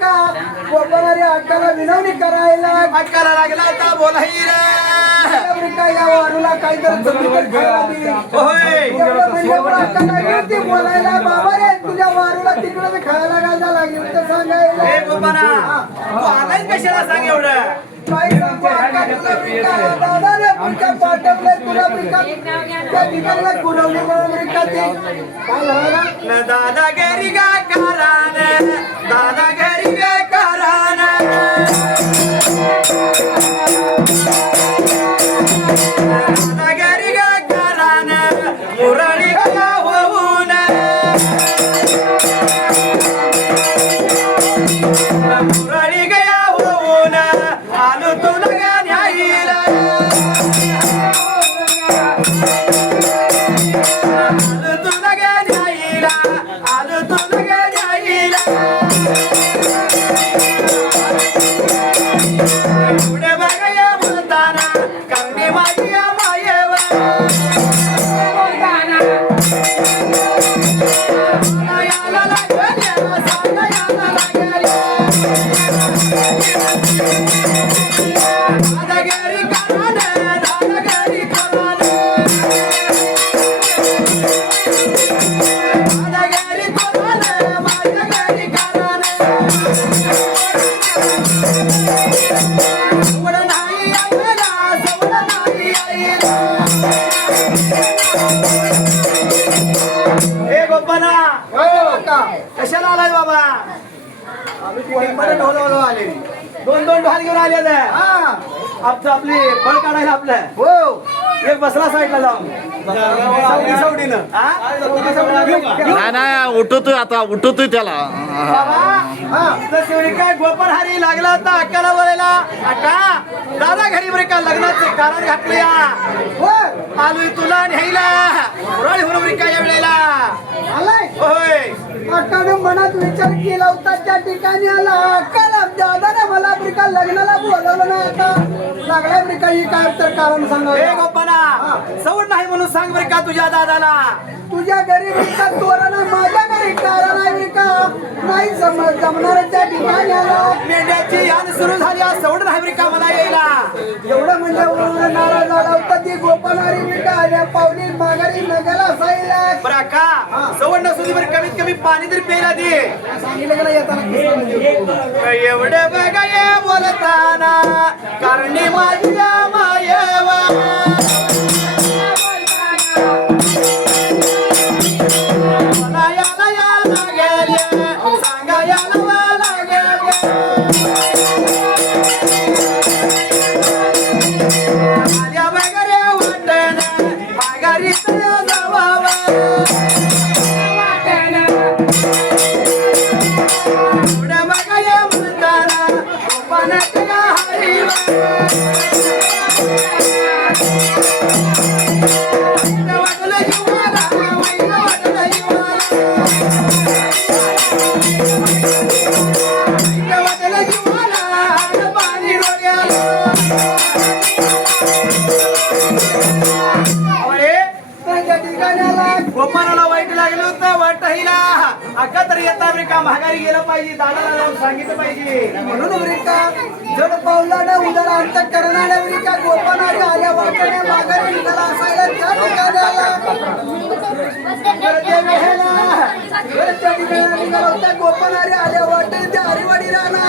का गोपनारी अक्काला विनवणी करायला अक्काला लागला तर बोलाही रे का या वारूला काहीतरी चमत्कार खायला दे. होय एवढं म्हणजे पण अक्काला गेलती बोलायला बाबा रे तुझ्या वारूला तिकडे खायला घालायला लागली तर सांगायला हे गोपाना तू आलाय कशाला सांग एवढं काय सांगू अक्का तुला बिका दादा रे तुझ्या पाठवले तुला बिका त्या बिकाला गुणवली म्हणून बिका ती काय झालं न दादागिरी गा करान दादागिरी गा करान दादागिरी गा करान मुरळी गा होऊन मुरळी गा होऊन आलो तुला गा न्यायला आलो तुला गा न्यायला आलो तुला गा न्यायला पुढे बघाया बोलताना करणे माझी मायेवा याला लागल्या साला याला लागल्या दादागिरी कराने दादागिरी कराने दादागिरी कराने माझ्यागिरी कराने सवड नाही आईला सवड नाही आईला हे गोपाना हो अक्का कशाला आलाय बाबा आम्ही ती ढोलवलो आले दोन दोन ढाल घेऊन आले होते हा आपली फळ काढायला आपलं हो एक बसला साईडला जाऊन सवडीनं नाही नाही उठवतोय आता उठवतोय त्याला. काय गोपाल हरी लागला होता अक्काला बोलायला अक्का दादा घरी बरे का लग्नाचे कारण घातले होय आलोय तुला न्यायला रोळी होऊन बरे का या वेळेला आलाय होय अक्काने मनात विचार केला होता त्या ठिकाणी आला अक्काला दादाने मला ब्रिका लग्नाला बोलवलं नाही आता लागल्या ब्रिका ही काय तर कारण हे सांगा गोपाना सवड नाही म्हणून सांग बरे का तुझ्या दादाला तुझ्या घरी ब्रिका तोरण माझ्या घरी कारण आहे ब्रिका नाही जमणार त्या ठिकाणी आला मेंढ्याची यान सुरू झाली आज सवड नाही बरे का मला यायला एवढं म्हणजे ओरडून नाराज झाला होता ती गोपानारी ब्रिका आल्या पावली माघारी नगला साईला बरं का सवड नसू दे बरं कमीत कमी पाणी तरी प्यायला दे सांगितलं गेलं येताना एवढे बघा ये बोलताना करणे माझ्या मायवा मला याला याला गेले सांगा याला मला गेले माझ्या वगैरे वाटण माघारी जावावा पुढे बघा ये बोलताना गोपानाच्या गोपानाला वाईट लागलं होतं वाटहीला अक्का तर येता बरे का माघारी गेलं पाहिजे दादाला जाऊन सांगितलं पाहिजे म्हणून ब्रिका जड पावलाने उदरा अंत करणाऱ्या ब्रिका गोपानारी आल्या वाटणे माघारी निघाला असायला त्या ठिकाणी आला त्या ठिकाणी निघाला होता गोपानारी आल्या वाटणे त्या हरिवाडी राहणार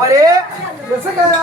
अरे कसं काय